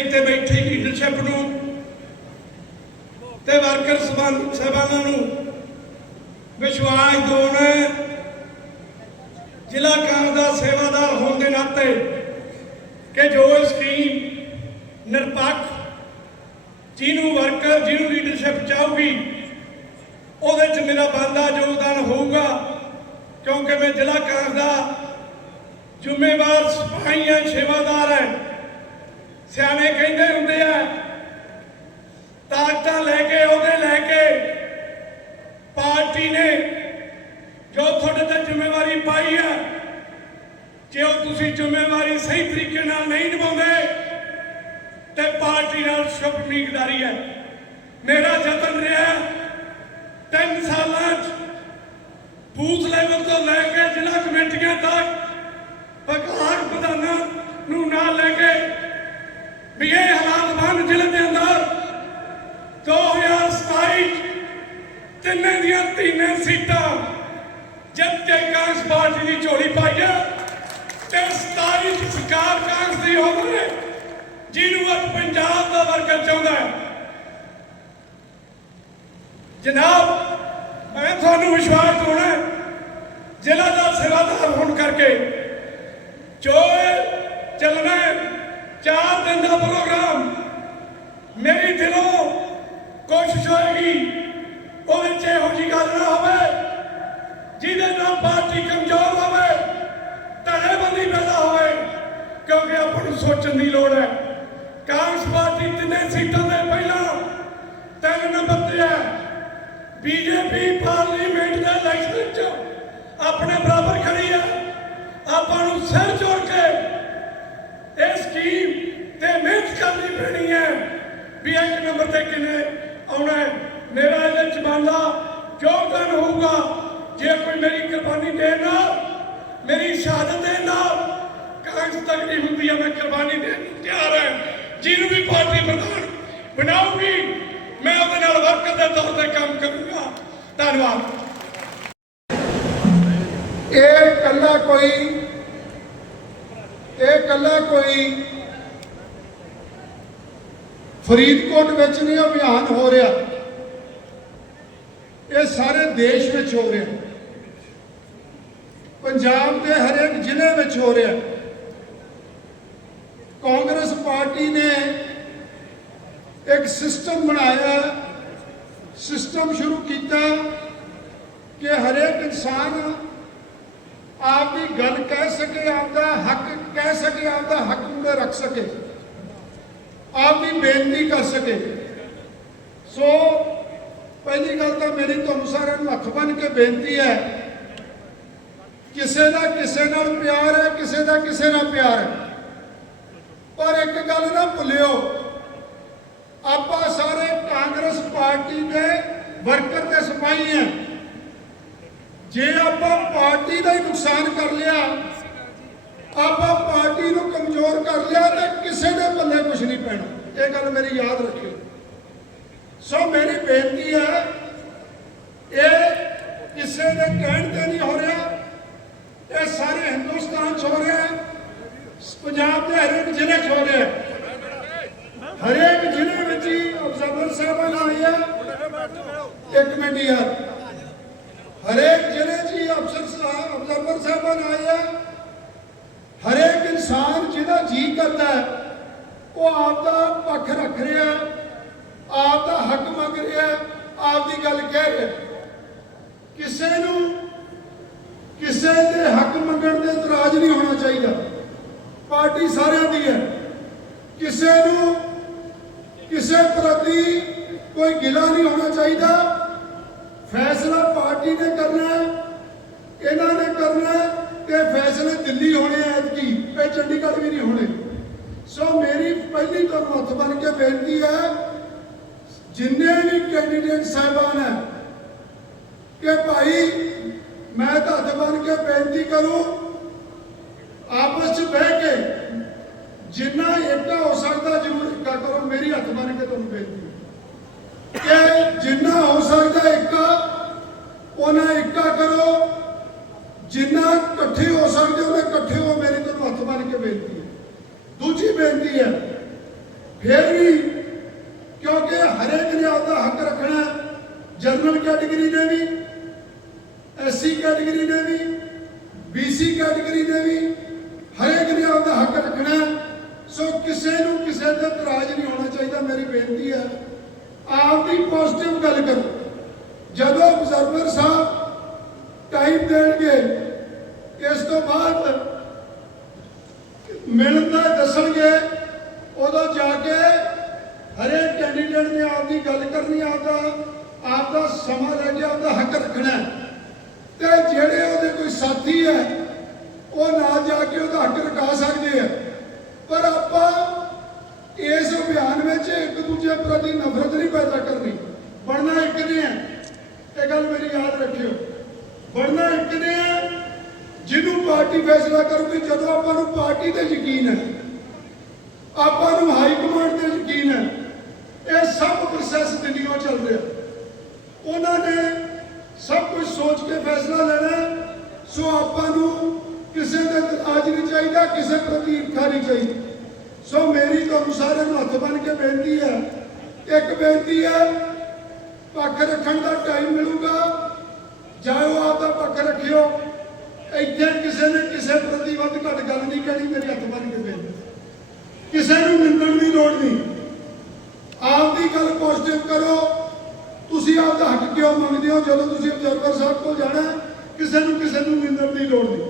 Stage ਤੇ ਬੈਠੀ leadership ਨੂੰ ਤੇ ਵਰਕਰ ਸਬੰਧ ਸਹਿਬਾਨਾਂ ਨੂੰ ਵਿਸ਼ਵਾਸ ਦਿਵਾਉਣਾ ਜ਼ਿਲ੍ਹਾ ਕਾਂਗਰਸ ਦਾ ਸੇਵਾਦਾਰ ਹੋਣ ਦੇ ਨਾਤੇ ਕਿ ਜੋ ਸਕੀਮ ਨਿਰਪੱਖ ਜਿਹਨੂੰ ਵਰਕਰ ਜਿਹਨੂੰ ਲੀਡਰਸ਼ਿਪ ਚਾਹੂਗੀ, ਉਹਦੇ ਚ ਮੇਰਾ ਬੰਦਾ ਯੋਗਦਾਨ ਹੋਊਗਾ। ਕਿਉਂਕਿ ਮੈਂ ਜ਼ਿਲ੍ਹਾ ਕਾਂਗਰਸ ਦਾ ਜ਼ਿੰਮੇਵਾਰ ਸਿਪਾਹੀ ਹਾਂ, ਸੇਵਾਦਾਰ ਹੈ। ਸਿਆਣੇ ਕਹਿੰਦੇ ਹੁੰਦੇ ਆ, ਤਾਕਤਾਂ ਲੈ ਕੇ ਉਹਦੇ ਲੈ ਕੇ ਪਾਰਟੀ ਨੇ ਜੋ ਤੁਹਾਡੇ ਤੇ ਜ਼ਿੰਮੇਵਾਰੀ ਪਾਈ ਹੈ ਜੇ ਉਹ ਤੁਸੀਂ ਜ਼ਿੰਮੇਵਾਰੀ ਸਹੀ ਤਰੀਕੇ ਨਾਲ ਨਹੀਂ ਨਿਭਾਉਂਦੇ, ਤੇ ਪਾਰਟੀ ਨਾਲ ਸ਼ੁਭ ਉਮੀਦਵਾਰੀ ਹੈ। ਮੇਰਾ ਯਤਨ ਰਿਹਾ ਤਿੰਨ ਸਾਲਾਂ 'ਚ ਬੂਥ ਲੈਵਲ ਤੋਂ ਲੈ ਕੇ ਜ਼ਿਲ੍ਹਾ ਕਮੇਟੀਆਂ ਤੱਕ ਪਕਾਰ ਪ੍ਰਧਾਨਾਂ ਨੂੰ ਨਾਲ ਲੈ ਕੇ ਵੀ ਇਹ ਹਾਲਾਤ ਜ਼ਿਲ੍ਹੇ ਦੇ ਅੰਦਰ 2027 ਤਿੰਨੇ ਦੀਆਂ ਤਿੰਨੇ ਸੀਟਾਂ ਜਿੱਤ ਕੇ ਕਾਂਗਰਸ ਪਾਰਟੀ ਦੀ ਝੋਲੀ ਪਾਈ ਹੈ ਤੇ 27 ਸਰਕਾਰ ਕਾਂਗਰਸ ਦੀ ਹੋਵੇ ਜਿਹਨੂੰ ਅੱਜ ਪੰਜਾਬ ਦਾ ਵਰਕਰ ਚਾਹੁੰਦਾ ਹੈ। ਜਨਾਬ, ਮੈਂ ਤੁਹਾਨੂੰ ਵਿਸ਼ਵਾਸ ਦਿਵਾਉਣਾ ਜ਼ਿਲ੍ਹਾ ਦਾ ਸੇਵਾਦਾਰ ਹੋਣ ਕਰਕੇ ਜੋ ਚੱਲਣਾ ਚਾਰ ਦਿਨ ਦਾ ਪ੍ਰੋਗਰਾਮ ਮੇਰੀ ਦਿਲੋਂ ਕੋਸ਼ਿਸ਼ ਹੋਏਗੀ ਉਹਦੇ ਚ ਇਹੋ ਜਿਹੀ ਗੱਲ ਨਾ ਹੋਵੇ, ਜਿਹਦੇ ਨਾਲ ਪਾਰਟੀ ਕਮਜ਼ੋਰ ਹੋਵੇ, ਧੜੇਬੰਦੀ ਪੈਦਾ ਹੋਵੇ, ਕਿਉਂਕਿ ਆਪਾਂ ਨੂੰ ਸੋਚਣ ਦੀ ਲੋੜ ਹੈ। ਕਾਂਗਰਸ ਪਾਰਟੀ ਤਿੰਨੇ ਸੀਟਾਂ ਦੇ ਪਹਿਲਾਂ ਤਿੰਨ ਨੰਬਰ ਤੇ ਹੈ। ਬੀਜੇਪੀ ਪਾਰਲੀਮੈਂਟ ਦੇ ਇਲੈਕਸ਼ਨ 'ਚ ਆਪਣੇ ਬਰਾਬਰ ਖੜੀ ਹੈ। ਆਪਾਂ ਨੂੰ ਸਿਰ ਜੋੜ ਕੇ ਇਹ ਸਕੀਮ ਤੇ ਮਿਹਨਤ ਕਰਨੀ ਪੈਣੀ ਹੈ ਵੀ ਇੱਕ ਨੰਬਰ ਤੇ ਕਿਨੇ ਆਉਣਾ ਮੇਰਾ ਇਹਦੇ ਚ ਬਣਦਾ ਯੋਗਦਾਨ ਹੋਊਗਾ, ਜੇ ਕੋਈ ਮੇਰੀ ਕੁਰਬਾਨੀ ਦੇਣ ਨਾਲ, ਮੇਰੀ ਸ਼ਹਾਦਤ ਦੇਣ ਨਾਲ, ਕਾਂਗਰਸ ਤੱਕੜੀ ਹੁੰਦੀ ਹੈ, ਮੈਂ ਕੁਰਬਾਨੀ ਦੇਣ ਨੂੰ ਤਿਆਰ ਹਾਂ। ਜਿਹਨੂੰ ਵੀ ਪਾਰਟੀ ਪ੍ਰਧਾਨ ਬਣਾਉਗੀ ਮੈਂ ਉਹਦੇ ਨਾਲ ਵਰਕਰ ਦੇ ਤੌਰ ਤੇ ਕੰਮ ਕਰੂੰਗਾ। ਧੰਨਵਾਦ। ਇਹ ਕੱਲਾ ਕੋਈ ਇਹ ਕੱਲਾ ਕੋਈ ਫਰੀਦਕੋਟ ਵਿੱਚ ਨਹੀਂ ਅਭਿਆਨ ਹੋ ਰਿਹਾ। ਇਹ ਸਾਰੇ ਦੇਸ਼ ਵਿੱਚ ਹੋ ਰਿਹਾ। ਪੰਜਾਬ ਦੇ ਹਰੇਕ ਜ਼ਿਲ੍ਹੇ ਵਿੱਚ ਹੋ ਰਿਹਾ। ਕਾਂਗਰਸ ਪਾਰਟੀ ਨੇ ਇੱਕ ਸਿਸਟਮ ਬਣਾਇਆ। ਸਿਸਟਮ ਸ਼ੁਰੂ ਕੀਤਾ ਕਿ ਹਰੇਕ ਇਨਸਾਨ ਆਪਦੀ ਗੱਲ ਕਹਿ ਸਕੇ ਆਪਦਾ ਹੱਕ ਕਹਿ ਸਕੇ ਆਪਦਾ ਹੱਕ ਮੂਰੇ ਰੱਖ ਸਕੇ। ਆਪਦੀ ਬੇਨਤੀ ਕਰ ਸਕੇ। ਸੋ ਪਹਿਲੀ ਗੱਲ ਤਾਂ ਮੇਰੀ ਤੁਹਾਨੂੰ ਸਾਰਿਆਂ ਨੂੰ ਹੱਥ ਬੰਨ ਕੇ ਬੇਨਤੀ ਹੈ, ਕਿਸੇ ਦਾ ਕਿਸੇ ਨਾਲ ਪਿਆਰ ਹੈ, ਕਿਸੇ ਦਾ ਕਿਸੇ ਨਾਲ ਪਿਆਰ ਹੈ। ਪਰ ਇੱਕ ਗੱਲ ਨਾ ਭੁੱਲਿਓ, ਆਪਾਂ ਸਾਰੇ ਕਾਂਗਰਸ ਪਾਰਟੀ ਦੇ ਵਰਕਰ ਤੇ ਸਿਪਾਹੀ ਹਾਂ। ਜੇ ਆਪਾਂ ਪਾਰਟੀ ਦਾ ਹੀ ਨੁਕਸਾਨ ਕਰ ਲਿਆ, ਆਪਾਂ ਪਾਰਟੀ ਨੂੰ ਕਮਜ਼ੋਰ ਕਰ ਲਿਆ, ਤਾਂ ਕਿਸੇ ਦੇ ਪੱਲੇ ਕੁਝ ਨਹੀਂ ਪੈਣਾ। ਇਹ ਗੱਲ ਮੇਰੀ ਯਾਦ ਰੱਖਿਓ। ਸੋ ਮੇਰੀ ਬੇਨਤੀ ਹੈ, ਇਹ ਕਿਸੇ ਦੇ ਕਹਿਣ ਤੇ ਨਹੀਂ ਹੋ ਰਿਹਾ, ਇਹ ਸਾਰੇ ਹਿੰਦੁਸਤਾਨ 'ਚ ਹੋ ਰਿਹਾ, ਪੰਜਾਬ ਦੇ ਹਰੇਕ ਜ਼ਿਲ੍ਹੇ 'ਚ ਹੋ ਰਿਹਾ। ਹਰੇਕ ਜ਼ਿਲ੍ਹੇ ਵਿੱਚ ਹੀ ਅਬਜ਼ਰਵਰ ਸਾਹਿਬਾਨ ਆਏ ਆ ਇੱਕ ਮਿੰਟ ਯਾਰ। ਹਰੇਕ ਜ਼ਿਲ੍ਹੇ 'ਚ ਹੀ ਅਫਸਰ ਸਾਹਿਬ ਅਬਜ਼ਰਵਰ ਸਾਹਿਬਾਨ ਆਏ ਆ। ਹਰੇਕ ਇਨਸਾਨ ਜਿਹਦਾ ਜੀ ਕਰਦਾ ਉਹ ਆਪ ਦਾ ਪੱਖ ਰੱਖ ਰਿਹਾ ਆਪ ਦਾ ਹੱਕ ਮੰਗ ਰਿਹਾ ਆਪ ਦੀ ਗੱਲ ਕਹਿ ਰਿਹਾ ਕਿਸੇ ਨੂੰ ਕਿਸੇ ਦੇ ਹੱਕ ਮੰਗਣ ਦੇ ਇਤਰਾਜ਼ ਨਹੀਂ ਹੋਣਾ ਚਾਹੀਦਾ। ਪਾਰਟੀ ਸਾਰਿਆਂ ਦੀ ਹੈ। ਕਿਸੇ ਨੂੰ ਕਿਸੇ ਪ੍ਰਤੀ ਕੋਈ ਗਿਲਾ ਨਹੀਂ ਹੋਣਾ ਚਾਹੀਦਾ। ਫੈਸਲਾ ਪਾਰਟੀ ਨੇ ਕਰਨਾ ਹੈ, ਇਹਨਾਂ ਨੇ ਕਰਨਾ ਹੈ ਤੇ ਫੈਸਲੇ ਦਿੱਲੀ ਹੋਣੇ ਆ ਐਤਕੀ, ਇਹ ਚੰਡੀਗੜ੍ਹ ਵੀ ਨਹੀਂ ਹੋਣੇ। ਸੋ ਮੇਰੀ ਪਹਿਲੀ ਤੁਹਾਨੂੰ ਹੱਥ ਬਣ ਕੇ ਬੇਨਤੀ ਹੈ, ਜਿੰਨੇ ਵੀ ਕੈਂਡੀਡੇਟ ਸਾਹਿਬਾਨ ਹੈ, ਕਿ ਭਾਈ ਮੈਂ ਤਾਂ ਹੱਥ ਬਣ ਕੇ ਬੇਨਤੀ ਕਰੂੰ, ਆਪਸ ਚ ਬਹਿ ਕੇ ਜਿੰਨਾ ਏਕਾ ਹੋ ਸਕਦਾ ਜ਼ਰੂਰ ਏਕਾ ਕਰੋ, ਮੇਰੀ ਹੱਥ ਬਣ ਕੇ ਤੁਹਾਨੂੰ ਬੇਨਤੀ ਕਿ ਜਿੰਨਾ ਹੋ ਸਕਦਾ ਏਕਾ ਉਹਨਾਂ ਏਕਾ ਕਰੋ। ਜਿੰਨਾ ਇਕੱਠੇ ਹੋ ਸਕਦੇ ਹੋ ਇਕੱਠੇ ਹੋ, ਮੇਰੀ ਤੁਹਾਨੂੰ ਹੱਥ ਬੰਨ ਕੇ ਬੇਨਤੀ ਹੈ। ਦੂਜੀ ਬੇਨਤੀ ਹੈ, ਫਿਰ ਵੀ ਕਿਉਂਕਿ ਹਰੇਕ ਨੇ ਆਪਦਾ ਹੱਕ ਰੱਖਣਾ ਜਨਰਲ ਕੈਟਾਗਰੀ ਨੇ ਵੀ ਐਸਸੀ ਕੈਟਾਗਰੀ ਨੇ ਵੀ ਬੀਸੀ ਕੈਟਾਗਰੀ ਨੇ ਵੀ, ਹਰੇਕ ਨੇ ਆਪਦਾ ਹੱਕ ਰੱਖਣਾ ਸੋ ਕਿਸੇ ਨੂੰ ਕਿਸੇ ਤੇ ਇਤਰਾਜ਼ ਨਹੀਂ ਹੋਣਾ ਚਾਹੀਦਾ, ਮੇਰੀ ਬੇਨਤੀ ਹੈ। ਆਪ ਦੀ ਪੋਜ਼ਿਟਿਵ ਗੱਲ ਕਰੋ ਜਦੋਂ ਅਬਜ਼ਰਵਰ ਸਾਹਿਬ ਟਾਈਮ ਦੇਣਗੇ, ਇਸ ਤੋਂ ਬਾਅਦ ਮਿਲਣ ਦਾ ਦੱਸਣਗੇ, ਉਦੋਂ ਜਾ ਕੇ ਹਰੇਕ ਕੈਂਡੀਡੇਟ ਨੇ ਆਪਦੀ ਗੱਲ ਕਰਨੀ, ਆਪਦਾ ਆਪਦਾ ਸਮਾਂ ਲੈ ਕੇ ਆਪਦਾ ਹੱਕ ਰੱਖਣਾ ਹੈ। ਤੇ ਜਿਹੜੇ ਉਹਦੇ ਕੋਈ ਸਾਥੀ ਹੈ, ਉਹ ਨਾਲ ਜਾ ਕੇ ਉਹਦਾ ਹੱਕ ਰਖਾ ਸਕਦੇ ਆ ਪਰ ਆਪਾਂ ਇਸ ਅਭਿਆਨ ਵਿੱਚ ਇੱਕ ਦੂਜੇ ਪ੍ਰਤੀ ਨਫ਼ਰਤ ਨਹੀਂ ਪੈਦਾ ਕਰਨੀ। ਬਣਨਾ ਇੱਕ ਨੇ ਹੈ। ਇਹ ਗੱਲ ਮੇਰੀ ਯਾਦ ਰੱਖਿਓ। ਬਣਨਾ ਇੱਕ ਨੇ ਹੈ, ਜਿਹਨੂੰ ਪਾਰਟੀ ਫੈਸਲਾ ਕਰੂਗੀ ਜਦੋਂ ਆਪਾਂ ਨੂੰ ਪਾਰਟੀ ਤੇ ਯਕੀਨ ਹੈ, ਆਪਾਂ ਨੂੰ ਹਾਈ ਕਮਾਂਡ ਤੇ ਯਕੀਨ ਹੈ, ਇਹ ਸਭ ਪ੍ਰੋਸੈਸ ਦਿੱਲੀੋਂ ਚੱਲ ਰਿਹਾ ਉਹਨਾਂ ਨੇ ਸਭ ਕੁਝ ਸੋਚ ਕੇ ਫੈਸਲਾ ਲੈਣਾ ਸੋ ਆਪਾਂ ਨੂੰ ਕਿਸੇ ਦੇ ਇਤਰਾਜ਼ ਨਹੀਂ ਚਾਹੀਦਾ, ਕਿਸੇ ਪ੍ਰਤੀ ਈਰਖਾ ਨਹੀਂ ਚਾਹੀਦੀ। ਸੋ ਮੇਰੀ ਤੁਹਾਨੂੰ ਸਾਰਿਆਂ ਨੂੰ ਹੱਥ ਬੰਨ ਕੇ ਬੇਨਤੀ ਹੈ, ਇੱਕ ਬੇਨਤੀ ਹੈ ਪੱਖ ਰੱਖਣ ਦਾ ਟਾਈਮ ਮਿਲੂਗਾ। ਜਾਓ ਆਪ ਦਾ ਪੱਖ ਰੱਖਿਓ। ਇੱਥੇ ਕਿਸੇ ਨੇ ਕਿਸੇ ਪ੍ਰਤੀ ਵੱਧ ਘੱਟ ਗੱਲ ਨਹੀਂ ਕਹਿਣੀ, ਮੇਰੇ ਹੱਥ ਬੰਨ ਕੇ ਬੇਨਤੀ। ਕਿਸੇ ਨੂੰ ਨਿੰਦਣ ਦੀ ਲੋੜ ਨਹੀਂ। ਆਪ ਦੀ ਗੱਲ ਪੋਜ਼ਿਟਿਵ ਕਰੋ। ਤੁਸੀਂ ਆਪ ਦਾ ਹੱਕ ਕਿਉਂ ਮੰਗਦੇ ਹੋ? ਜਦੋਂ ਤੁਸੀਂ ਅਬਜ਼ਰਵਰ ਸਾਹਿਬ ਕੋਲ ਜਾਣਾ, ਕਿਸੇ ਨੂੰ ਕਿਸੇ ਨੂੰ ਨਿੰਦਣ ਦੀ ਲੋੜ ਨਹੀਂ।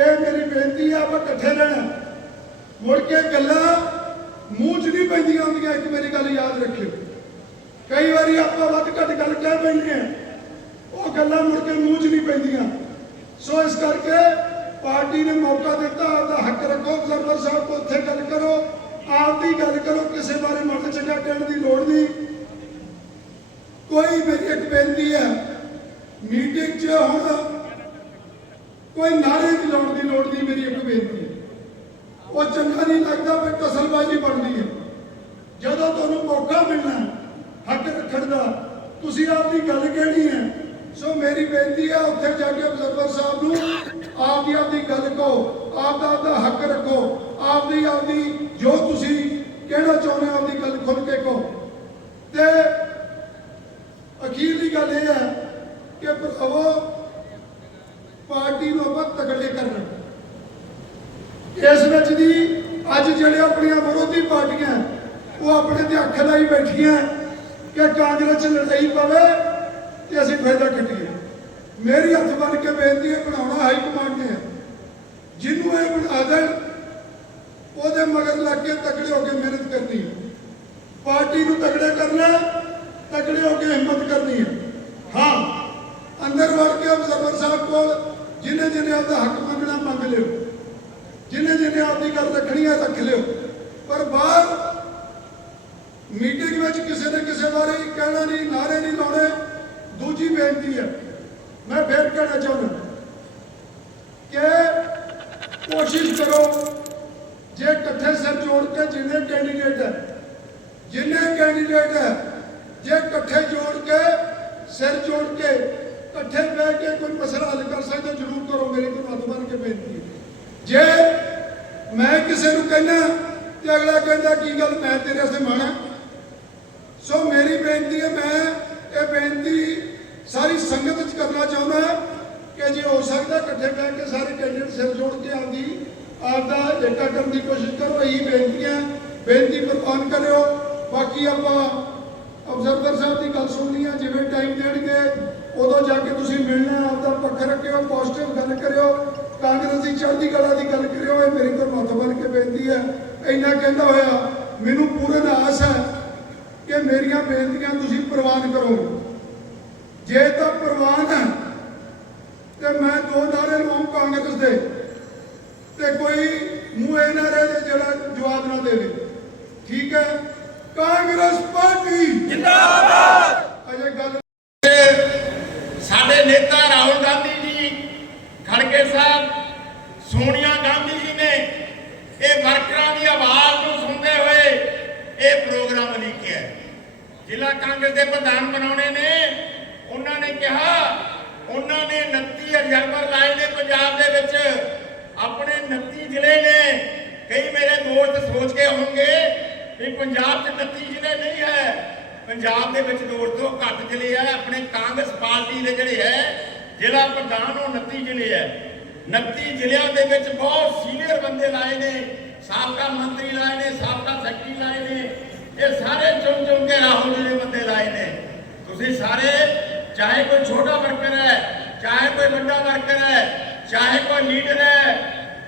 ਇਹ ਮੇਰੀ ਬੇਨਤੀ ਹੈ, ਆਪਾਂ ਇਕੱਠੇ ਰਹਿਣਾ। ਮੁੜ ਕੇ ਗੱਲਾਂ ਮੂੰਹ 'ਚ ਨਹੀਂ ਪੈਂਦੀਆਂ ਹੁੰਦੀਆਂ, ਇੱਕ ਮੇਰੀ ਗੱਲ ਯਾਦ ਰੱਖਿਓ। ਕਈ ਵਾਰੀ ਆਪਾਂ ਵੱਧ ਘੱਟ ਗੱਲ ਕਹਿ ਪੈਂਦੇ ਹਾਂ, ਉਹ ਗੱਲਾਂ ਮੁੜ ਕੇ ਮੂੰਹ 'ਚ ਨਹੀਂ ਪੈਂਦੀਆਂ। ਸੋ ਇਸ ਕਰਕੇ ਪਾਰਟੀ ਨੇ ਮੌਕਾ ਦਿੱਤਾ, ਆਪਦਾ ਹੱਕ ਰੱਖੋ ਅਬਜ਼ਰਵਰ ਸਾਹਿਬ ਕੋਲ ਉੱਥੇ ਗੱਲ ਕਰੋ ਆਪ ਦੀ ਗੱਲ ਕਰੋ, ਕਿਸੇ ਬਾਰੇ ਮਨ ਚੰਗਾ ਕਹਿਣ ਦੀ ਲੋੜ ਨਹੀਂ। ਕੋਈ ਮੇਰੀ ਇੱਕ ਬੇਨਤੀ ਹੈ, ਮੀਟਿੰਗ 'ਚ ਹੁਣ ਕੋਈ ਨਾਰੇ ਵੀ ਲਾਉਣ ਦੀ ਲੋੜ ਨਹੀਂ, ਮੇਰੀ ਇੱਕ ਬੇਨਤੀ ਉਹ ਚੰਗਾ ਨਹੀਂ ਲੱਗਦਾ, ਫਿਰ ਕਸਲਬਾਜ਼ੀ ਬਣਦੀ ਹੈ। ਜਦੋਂ ਤੁਹਾਨੂੰ ਮੌਕਾ ਮਿਲਣਾ ਹੱਕ ਰੱਖਣ ਦਾ, ਤੁਸੀਂ ਆਪਦੀ ਗੱਲ ਕਹਿਣੀ ਹੈ। ਸੋ ਮੇਰੀ ਬੇਨਤੀ ਹੈ, ਉੱਥੇ ਜਾ ਕੇ ਅਬਜ਼ਰਵਰ ਸਾਹਿਬ ਨੂੰ ਆਪਦੀ ਆਪਦੀ ਗੱਲ ਕਹੋ, ਆਪਦਾ ਆਪਦਾ ਹੱਕ ਰੱਖੋ, ਆਪਦੀ ਆਪਦੀ ਜੋ ਤੁਸੀਂ ਕਹਿਣਾ ਚਾਹੁੰਦੇ ਹੋ, ਆਪਦੀ ਗੱਲ ਖੁੱਲ ਕੇ ਕਹੋ। ਤੇ ਅਖੀਰਲੀ ਗੱਲ ਇਹ ਹੈ ਕਿ ਭਰਾਵੋ, ਪਾਰਟੀ ਨੂੰ ਆਪਾਂ ਤਗੜੇ ਕਰਨਾ। ਇਸ ਵਿੱਚ ਦੀ ਅੱਜ ਜਿਹੜੇ ਆਪਣੀਆਂ ਵਿਰੋਧੀ ਪਾਰਟੀਆਂ ਉਹ ਆਪਣੇ ਤੇ ਅੱਖ ਲਾਈ ਬੈਠੀਆਂ ਕਿ ਕਾਂਗਰਸ 'ਚ ਲੜਾਈ ਪਵੇ ਤੇ ਅਸੀਂ ਫਾਇਦਾ ਕੱਢੀਏ। ਮੇਰੀ ਹੱਥ ਬੰਨ ਕੇ ਬੇਨਤੀ ਹੈ ਬਣਾਉਣਾ ਹਾਈ ਕਮਾਂਡ ਨੇ ਜਿਹਨੂੰ ਇਹ ਬਣਾ ਦੇਣ, ਉਹਦੇ ਮਗਰ ਲੱਗ ਕੇ ਤਕੜੇ ਹੋ ਕੇ ਮਿਹਨਤ ਕਰਨੀ ਹੈ। ਪਾਰਟੀ ਨੂੰ ਤਕੜੇ ਕਰਨਾ, ਤਕੜੇ ਹੋ ਕੇ ਹਿੰਮਤ ਕਰਨੀ ਹੈ। ਹਾਂ, ਅੰਦਰ ਵੜ ਕੇ ਅਬਜ਼ਰਵਰ ਸਾਹਿਬ ਕੋਲ ਜਿਹਨੇ ਜਿਹਨੇ ਆਪਦਾ ਹੱਕ ਮੰਗਣਾ ਮੰਗ ਲਿਆ ਜਿਹਨੇ ਜਿਹਨੇ ਆਪਦੀ ਗੱਲ ਰੱਖਣੀ ਹੈ ਰੱਖ ਲਿਓ ਪਰ ਬਾਹਰ ਮੀਟਿੰਗ ਵਿੱਚ ਕਿਸੇ ਨੇ ਕਿਸੇ ਬਾਰੇ ਕਹਿਣਾ ਨਹੀਂ ਨਾਰੇ ਨਹੀਂ ਲਾਉਣੇ ਦੂਜੀ ਬੇਨਤੀ ਹੈ ਮੈਂ ਫੇਰ ਕਹਿਣਾ ਚਾਹੁੰਦਾ ਕਿ ਕੋਸ਼ਿਸ਼ ਕਰੋ ਜੇ ਇਕੱਠੇ ਸਿਰ ਜੋੜ ਕੇ ਜਿੰਨੇ ਕੈਂਡੀਡੇਟ ਹੈ ਜਿੰਨੇ ਕੈਂਡੀਡੇਟ ਹੈ ਜੇ ਇਕੱਠੇ ਜੋੜ ਕੇ ਸਿਰ ਜੋੜ ਕੇ ਇਕੱਠੇ ਬਹਿ ਕੇ ਕੋਈ ਮਸਲਾ ਹੱਲ ਕਰ ਸਕਦੇ ਹੋ, ਜ਼ਰੂਰ ਕਰੋ ਮੇਰੀ ਤੋਂ ਹੱਥ ਬੰਨ ਕੇ ਬੇਨਤੀ ਹੈ ਜੇ ਮੈਂ ਕਿਸੇ ਨੂੰ ਕਹਿੰਦਾ ਤੇ ਅਗਲਾ ਕਹਿੰਦਾ ਕੀ ਗੱਲ ਮੈਂ ਤੇਰੇ ਵਾਸਤੇ ਮਾਣਾ ਸੋ ਮੇਰੀ ਬੇਨਤੀ ਹੈ ਮੈਂ ਇਹ ਬੇਨਤੀ ਸਾਰੀ ਸੰਗਤ ਚ ਕਰਨਾ ਚਾਹੁੰਦਾ ਕਿ ਜੇ ਹੋ ਸਕਦਾ ਇਕੱਠੇ ਬੈਠ ਕੇ ਸਾਰੇ ਕੈਂਡੀਡੇਟ ਸਿਰ ਜੋੜ ਕੇ ਆਂਦੀ ਆਪਦਾ ਏਕਾ ਕਰਨ ਦੀ ਕੋਸ਼ਿਸ਼ ਕਰੋ ਇਹੀ ਬੇਨਤੀਆਂ ਬੇਨਤੀ ਪ੍ਰਵਾਨ ਕਰਿਓ ਬਾਕੀ ਆਪਾਂ ਅਬਜ਼ਰਵਰ ਸਾਹਿਬ ਦੀ ਗੱਲ ਸੁਣਨੀ ਹੈ ਜਿਵੇਂ ਟਾਈਮ ਦੇਣਗੇ ਉਦੋਂ ਜਾ ਕੇ ਤੁਸੀਂ ਮਿਲਣਾ, ਆਪਦਾ ਪੱਖ ਰੱਖਿਓ ਪੋਜ਼ਿਟਿਵ ਗੱਲ ਕਰਿਓ। ਕਾਂਗਰਸ ਦੀ ਚੜ੍ਹਦੀ ਕਲਾ ਦੀ ਗੱਲ ਕਰਿਓ, ਇਹ ਮੇਰੀ ਕੋਲ ਹੱਥ ਬੰਨ ਕੇ ਬੇਨਤੀ ਹੈ। ਇੰਨਾ ਕਹਿੰਦਾ ਹੋਇਆ, ਮੈਨੂੰ ਪੂਰਨ ਆਸ ਹੈ ਕਿ ਮੇਰੀਆਂ ਬੇਨਤੀਆਂ ਤੁਸੀਂ ਪ੍ਰਵਾਨ ਕਰੋਗੇ ਜੇ ਤਾਂ ਪ੍ਰਵਾਨ ਹੈ, ਤੇ ਮੈਂ ਦੋ ਨਾਰੇ ਲਵਾਂ ਕਾਂਗਰਸ ਦੇ, ਤੇ ਕੋਈ ਮੂੰਹ ਇਹ ਨਾ ਰਹੇ ਜਿਹੜਾ ਜਵਾਬ ਨਾ ਦੇਵੇ। ਠੀਕ ਹੈ? ਕਾਂਗਰਸ ਪਾਰਟੀ! ਜਿੰਦਾਬਾਦ! ਅਜੇ ਗੱਲ ਨੇਤਾ ਰਾਹੁਲ ਗਾਂਧੀ ਜੀ, ਖੜਗੇ ਸਾਹਿਬ, ਸੋਨੀਆ ਗਾਂਧੀ ਜੀ ਨੇ ਇਹ ਵਰਕਰਾਂ ਦੀ ਆਵਾਜ਼ ਨੂੰ ਸੁਣਦੇ ਹੋਏ ਇਹ ਪ੍ਰੋਗਰਾਮ ਲਿਖਿਆ ਜ਼ਿਲ੍ਹਾ ਕਾਂਗਰਸ ਦੇ ਪ੍ਰਧਾਨ ਬਣਾਉਣੇ ਨੇ, ਉਹਨਾਂ ਨੇ ਕਿਹਾ, ਉਹਨਾਂ ਨੇ 29 ਅਕਤੂਬਰ ਲਾਏ ਨੇ ਪੰਜਾਬ ਦੇ ਵਿੱਚ। ਆਪਣੇ 29 ਜ਼ਿਲ੍ਹੇ ਨੇ, ਕਈ ਮੇਰੇ ਦੋਸਤ ਸੋਚ ਕੇ ਹੋਣਗੇ ਵੀ ਪੰਜਾਬ 'ਚ 29 ਜ਼ਿਲ੍ਹੇ ਨਹੀਂ ਹੈ। ਪੰਜਾਬ ਦੇ ਵਿੱਚ ਲੋੜ ਤੋਂ ਘੱਟ ਜ਼ਿਲ੍ਹੇ ਆ, ਆਪਣੇ ਕਾਂਗਰਸ ਪਾਰਟੀ ਦੇ ਜਿਹੜੇ ਹੈ, ਜ਼ਿਲ੍ਹਾ ਪ੍ਰਧਾਨ ਉਹ 29 ਜ਼ਿਲ੍ਹੇ ਹੈ। 29 ਜ਼ਿਲ੍ਹਿਆਂ ਦੇ ਵਿੱਚ ਬਹੁਤ ਸੀਨੀਅਰ ਬੰਦੇ ਲਾਏ ਨੇ, ਸਾਬਕਾ ਮੰਤਰੀ ਲਾਏ ਨੇ, ਸਾਬਕਾ ਸੈਕਟਰੀ ਲਾਏ ਨੇ, ਇਹ ਸਾਰੇ ਚੁਣ ਚੁਣ ਕੇ ਰਾਹੁਲ ਜੀ ਦੇ ਬੰਦੇ ਲਾਏ ਨੇ। ਤੁਸੀਂ ਸਾਰੇ, ਚਾਹੇ ਕੋਈ ਛੋਟਾ ਵਰਕਰ ਹੈ, ਚਾਹੇ ਕੋਈ ਵੱਡਾ ਵਰਕਰ ਹੈ, ਚਾਹੇ ਕੋਈ ਲੀਡਰ ਹੈ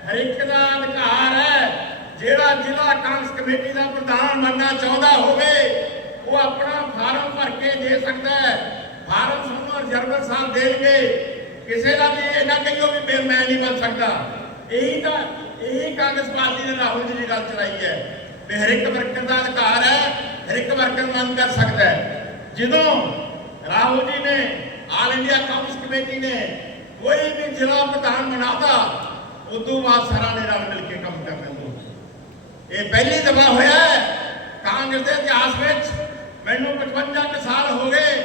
ਹਰ ਇੱਕ ਦਾ ਅਧਿਕਾਰ ਹੈ। ਜਿਹੜਾ ਜ਼ਿਲ੍ਹਾ ਕਾਂਗਰਸ ਕਮੇਟੀ ਦਾ ਪ੍ਰਧਾਨ ਬਣਨਾ ਚਾਹੁੰਦਾ ਹੋਵੇ ਉਹ ਆਪਣਾ ਫਾਰਮ ਭਰ ਕੇ ਦੇ ਸਕਦਾ ਹੈ। ਫਾਰਮ ਸਾਨੂੰ ਰਿਜ਼ਰਵਰ ਸਾਹਿਬ ਦੇਣਗੇ। ਕਿਸੇ ਦਾ ਵੀ ਇਹ ਨਾ ਕਹੀਓ ਵੀ ਮੈਂ- ਨਹੀਂ ਬਣ ਸਕਦਾ। ਇਹੀ ਤਾਂ ਇਹੀ ਕਾਂਗਰਸ ਪਾਰਟੀ ਨੇ ਰਾਹੁਲ ਜੀ ਦੀ ਗੱਲ ਚਲਾਈ ਹੈ। ਵੀ ਹਰ ਇੱਕ ਵਰਕਰ ਦਾ ਅਧਿਕਾਰ ਹੈ ਹਰ ਇੱਕ ਵਰਕਰ ਮੰਗ ਕਰ ਸਕਦਾ ਹੈ। ਜਦੋਂ ਰਾਹੁਲ ਜੀ ਨੇ ਆਲ ਇੰਡੀਆ ਕਾਂਗਰਸ ਕਮੇਟੀ ਨੇ ਕੋਈ ਵੀ ਜ਼ਿਲ੍ਹਾ ਪ੍ਰਧਾਨ ਬਣਾਤਾ, ਉਦੋਂ ਬਾਅਦ ਸਾਰਾ ਨੇ ਰਲ ਮਿਲ ਕੇ ਕੰਮ ਕਰ ਸ਼ੁਰੂ ਇਹ ਪਹਿਲੀ ਦਫਾ ਹੋਇਆ ਹੈ ਕਾਂਗਰਸ ਦੇ ਇਤਿਹਾਸ ਵਿੱਚ। ਮੈਨੂੰ 55 ਕੁ ਸਾਲ ਹੋ ਗਏ।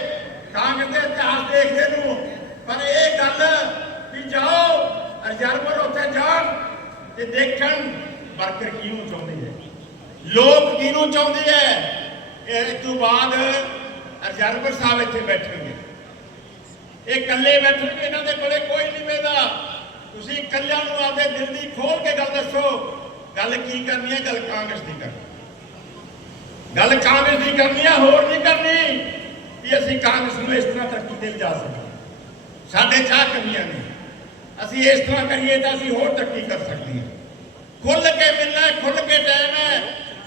ਕਾਂਗਰਸ ਦੇ ਇਤਿਹਾਸ ਦੇਖਦੇ ਨੂੰ। ਪਰ ਇਹ ਗੱਲ ਵੀ ਜਾਓ ਰਿਜ਼ਰਵਰ ਉੱਥੇ ਜਾਣ ਤੇ ਦੇਖਣ ਵਰਕਰ ਕਿਹਨੂੰ ਚਾਹੁੰਦੇ ਹੈ। ਲੋਕ ਕਿਹਨੂੰ ਚਾਹੁੰਦੇ ਹੈ? ਇਸ ਤੋਂ ਬਾਅਦ ਰਿਜ਼ਰਵਰ ਸਾਹਿਬ ਇੱਥੇ ਬੈਠਣਗੇ। ਇਹ ਇਕੱਲੇ ਬੈਠਣਗੇ, ਇਹਨਾਂ ਦੇ ਕੋਲੇ ਕੋਈ ਨਹੀਂ ਬੈਠਾ ਤੁਸੀਂ ਇਕੱਲਿਆਂ ਨੂੰ ਆਪਦੇ ਦਿਲ ਦੀ ਖੋਲ ਕੇ ਗੱਲ ਦੱਸੋ। ਗੱਲ ਕੀ ਕਰਨੀ ਹੈ? ਗੱਲ ਕਾਂਗਰਸ ਦੀ ਕਰਨੀ ਗੱਲ ਕਾਂਗਰਸ ਦੀ ਕਰਨੀ ਹੈ ਹੋਰ ਨਹੀਂ ਕਰਨੀ ਵੀ ਅਸੀਂ ਕਾਂਗਰਸ ਨੂੰ ਇਸ ਤਰ੍ਹਾਂ ਤਰੱਕੀ ਤੇ ਲਿਜਾ ਸਕੀਏ। ਸਾਡੇ ਚਾਹ ਕਮੀਆਂ ਨੇ। ਅਸੀਂ ਇਸ ਤਰ੍ਹਾਂ ਕਰੀਏ ਤਾਂ ਅਸੀਂ ਹੋਰ ਤਰੱਕੀ ਕਰ ਸਕਦੇ ਹਾਂ ਖੁੱਲ ਕੇ ਮਿਲਣਾ ਖੁੱਲ ਕੇ ਟਾਈਮ ਹੈ।